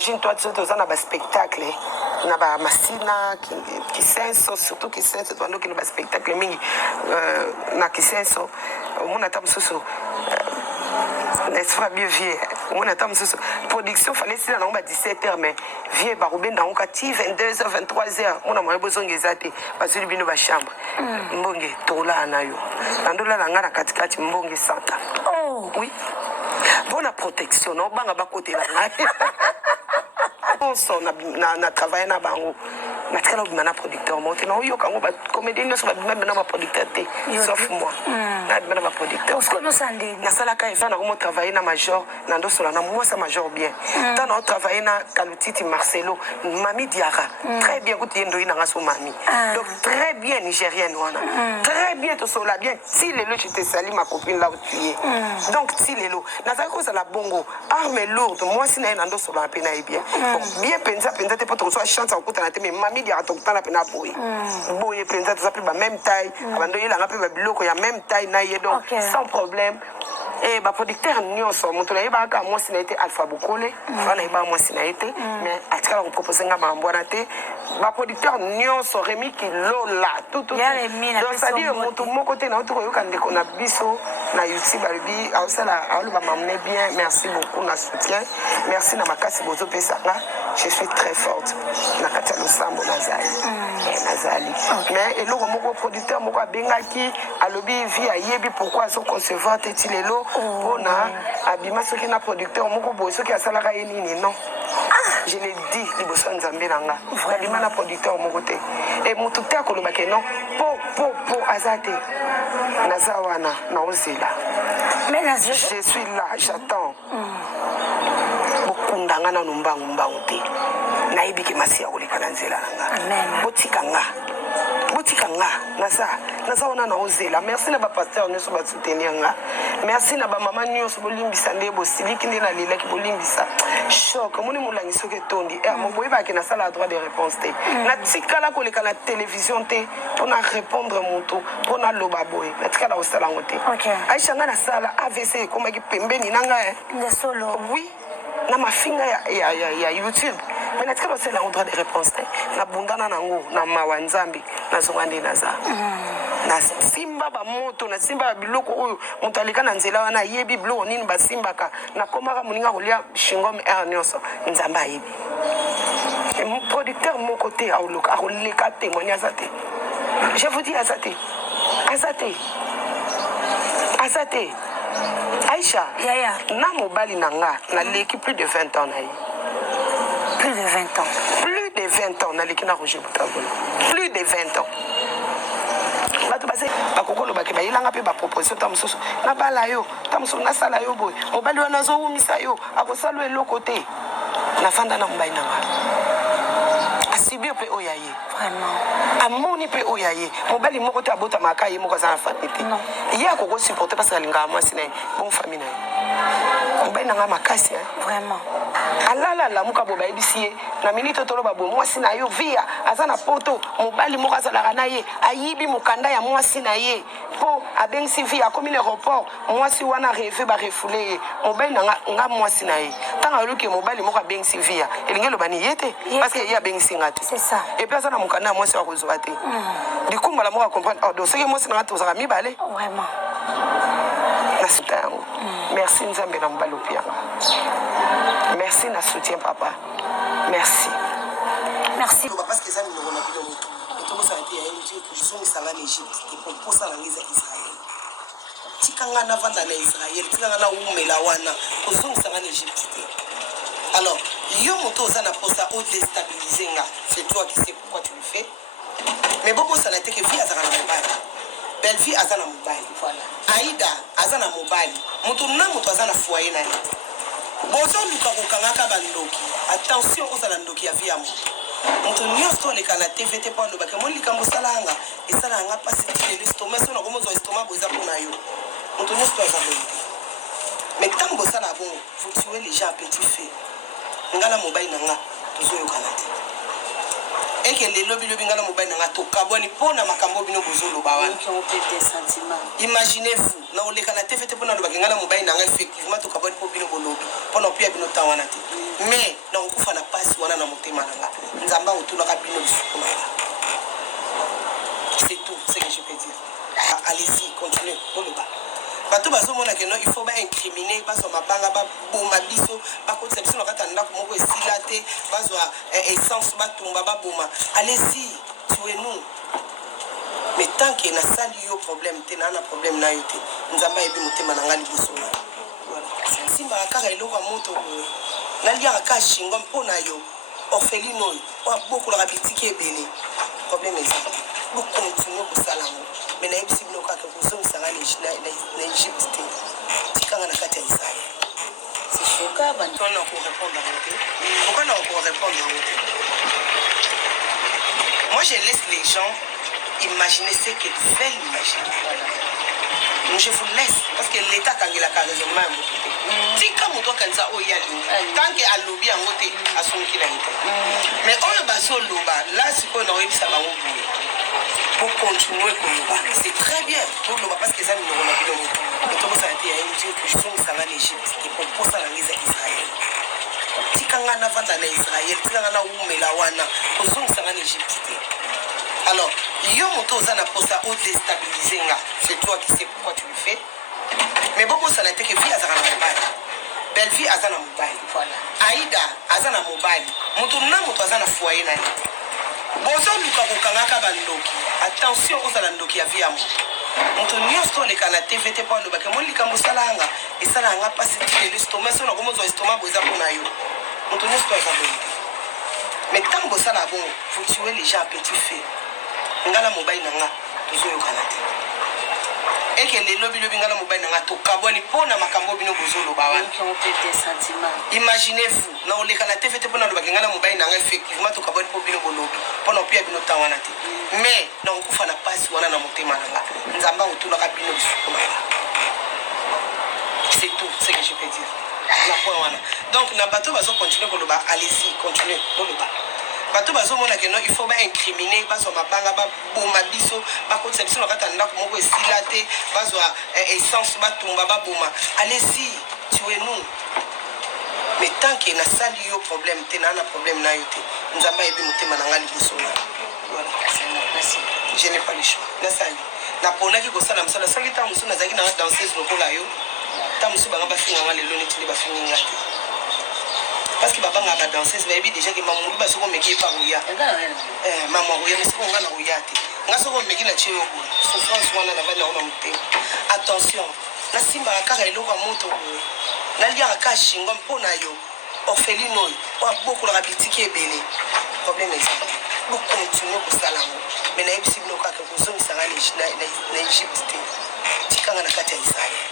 Toi, tu as un spectacle, na ba masina kisenso surtout kisenso tu ando kina spectacle mingi na kisenso on attend soso n'est-ce pas bien vieux on attend soso production fallait si na ba 17h mais vieux ba robenda on kati 22h 23h on a moyen besoin ngezate parce que bino ba chambre mbonge tola na yo andola la ngana katikati mbonge santa oh oui bonne protection no banga ba côté la ngai na travailler na bango na tkala bimana producteur monte na oyo kango ba comédien no ba bimana ba producteur te sauf moi na bimana ba producteur parce que no sande na sala ka ifana ko travailler na major na ndo sola na moi ça major bien tant na travailler na Kalutiti Marcelo Mami Diara très bien kuti ndo ina ngaso mami donc très bien nigérienne wana très bien to sola bien si lelo je te salue ma copine là où tu es donc si lelo na ça ko ça la bongo arme lourde moi si na ndo sola pe na bien bien penza te pour to so chance au kutana te mais mami Diara to kutana pe na boy boy penza to ça pe ba même taille abando yela ngape ba biloko ya même taille na ye donc sans problème. Et bah producteur nyonso moto na yeba ka moi sina été Alpha Bokole wana yeba moi sina été mais atika ko proposer nga mambona te ba producteur nyonso Rémi Kilola tout donc ça dit moto mon côté na to ko kande ko na biso na YouTube albi ausala alu ba m'amener bien merci beaucoup na soutien merci na makasi bozo pesa je suis très forte na katalo sambo nazali mais et le moko producteur moko bengaki alobi vi ayebi pourquoi so concevoir te tilelo bona abima soki na producteur moko boy soki asalaka nini non je l'ai dit liboso nzambe nanga abima na producteur moko te et mutu te akoloba ke non po azate nazawana na ozela mais je suis là j'attends bokundanga na numbangu te nayebi ke masi ya koleka na nzela nanga botikanga naza wana na ozela merci na bapasteur nyonso basoutenir nga merci na bamama nyonso bolimbisa nde bosiliki nde na lelaki bolimbisa choc omoni molangi soki etondi moboyebaki nasala ya droit de réponse te natikala koleka na télévision te mpona répondre moto mpona loba boye natikala kosala yango te aisha nga nasala avc ekomaki pembeni na nga oui na mafinga ya YouTube mais na tika c'est la droit de réponse na bundana nango na mawa nzambi na zongande naza na simba ba moto na simba biloko oyo mutalika na nzela wana yebi biloko nini basimbaka na komaka muninga kolia shingom nyonso nzamba yebi mon producteur mon côté auluka akoleka témoignage azate je vous dis azate Aïcha, na mobali nanga na leki plus de 20 ans naï. Plus de 20 ans. Plus de 20 ans na leki na Roger Boutabola. Plus de 20 ans. Bato base bakokolo bakeba ilanga pe ba proposition tamususu na bala yo tamususu na sala yo boy. Mobali wana zo umisa yo akosalo eloko te. Na fanda na mobali nanga. Asibio pe oyaye. Vraiment. Amoni pe oyaye. Mobali moko te abota makaye moko za famille te. Il y a koko supporter parce que linga mwasi na bon famille na. Mobali nanga makasi vraiment. Alala la muka boba ebisiye na minute tolo babo mwasi na yo via azana poto mobali moko azala na ye ayibi mukanda ya mwasi na ye po abensi via comme l'aéroport mwasi wana rêve ba refoulé mobali nga mwasi na ye tanga luki mobali moko abensi via elingelo bani yete parce que ya bensi ngati c'est ça et puis azana mukanda mwasi wa kozwa te dikumba la moko comprendre oh donc ce que mwasi na ngati ozaka mibale vraiment merci nzambe na mbalo pia merci na soutien papa merci parce que ça nous on a plus de tout ça a été un Dieu que je suis sala l'Égypte et pour posa la ngeza Israël tikanga na vanda na Israël tikanga na umela wana pour ça sala l'Égypte alors yo moto za na posa au déstabiliser nga c'est toi qui sais pourquoi tu le fais mais beaucoup ça n'a été que vie azana mobile belle vie azana mobile voilà Aïda azana mobile moto na moto azana foyer na bozo luka kokangaka bandoki attention osala ndoki ya vie amoto moto nyonso leka na TVT po alobaka mo likambo salanga esalanga pasi ti l'estomac so na komozwa estomac boza mpona yo moto nyonso aza boye mais ntango bosala bongo vous tuez les gens à petit feu ngala mobile na nga tozoyokana te Et que les lobby ngala mobile na to kaboni pona makambo bino bozolo bawana. Imaginez-vous, na oleka na TVT pona lo ngala mobile na effectivement to kaboni po bino bolobi. Pona pia bino tawana te. Mais na okufa na passe wana na motema nanga. Nzamba otula ka bino bisukuma. C'est tout ce que je peux dire. Allez-y, continuez. Boloba. Bato bazomona que non il faut ba incriminer bazo mabanga ba boma biso ba ko tsa biso na kata ndako moko esilate bazo essence batumba ba boma. Allez-y, tuez-nous. Mais tant que na sali yo problème te na problème na yo te nzamba ebi motema na ngali biso na. Voilà. Simba kaka eloko moto na lia ka shingo mpona yo orphelino o beaucoup la bitiki ebele. Problème est ça. Vous continuez pour ça là. Mais na ebisi bino kaka kozongisa na Égypte te. Tikanga na kati ya Israël. C'est choquant bani. On a pour répondre à vous. Pourquoi on a pour répondre à vous? Moi je laisse les gens imaginer ce qu'ils veulent imaginer. Je vous laisse parce que l'État quand il a pas raisonnement à vous. Si comme toi quand ça oh yali tant que à lobby en côté à son qui l'a été. Mais on va sur loba là c'est qu'on aurait dit ça va au bout. Pour continuer comme c'est très bien pour le parce que ça nous on a vu le temps ça a été un Dieu que je sens ça va l'Égypte et pour ça la mise à Israël. Si quand on a vanta na Israël, si quand on a oumela wana, pour ça va l'Égypte. Alors, yo moto za na posa au déstabiliser nga, c'est toi qui sais pourquoi tu le fais. Mais beaucoup ça n'a été que vie azana mobile. Belle vie azana mobile. Voilà. Aïda azana mobile. Moto na moto azana foyer na. Bozo luka kokangaka bandoki. Attention aux alandoki ya vie amu. Moto nyonso le kana TVT pa lo bakemo likambo salanga. Et salanga pas c'est le stomac so na komo zo stomac boza pona yo. Moto nyonso azana. Mais tant que ça là bon, faut tuer les gens à petit feu. Ngala mobile nanga tozo yo kanate. Et que les lobby ngala mobile nanga to kaboni pona makambo bino bozolo bawana. Imaginez-vous, na oleka na TVT pona lo ngala mobile nanga effectivement to kaboni po bino bolobi. Pona pia bino tawana te. Mais na okufa na passe wana na motema nanga. Nzamba otula ka bino bisukuma. C'est tout ce que je peux dire. La point wana. Donc na bato bazo continuer koloba, allez-y, continuez koloba. Bato bazomona que non il faut ba incriminer bazo mabanga ba boma biso ba ko tsa biso na kata ndako moko esilate bazo essence batumba ba boma. Allez-y, tuez-nous. Mais tant que na sali yo problème te na problème na yo te nzamba ebi motema na ngali biso na. Voilà, c'est la place. Je n'ai pas le choix. Na sali. Na pona ki ko sala msala sali ta musu na zaki na danseuse lokola yo. Ta musu ba ngaba finga ngale loni tili ba finga ngati. Parce que papa n'a danseuse mais déjà que maman ba soko meki pa ruya maman ruya mais soko ngana ruya te nga soko meki na chio bo souffrance wana na bana ona mute. Attention na simba akaka eloko moto na lia aka shingo mpona yo orphelino wa beaucoup la bitiki ebele problème est ça vous continuez pour ça là mais na ebisi bino kaka kozongisa na Égypte te tikanga na kati ya Israël.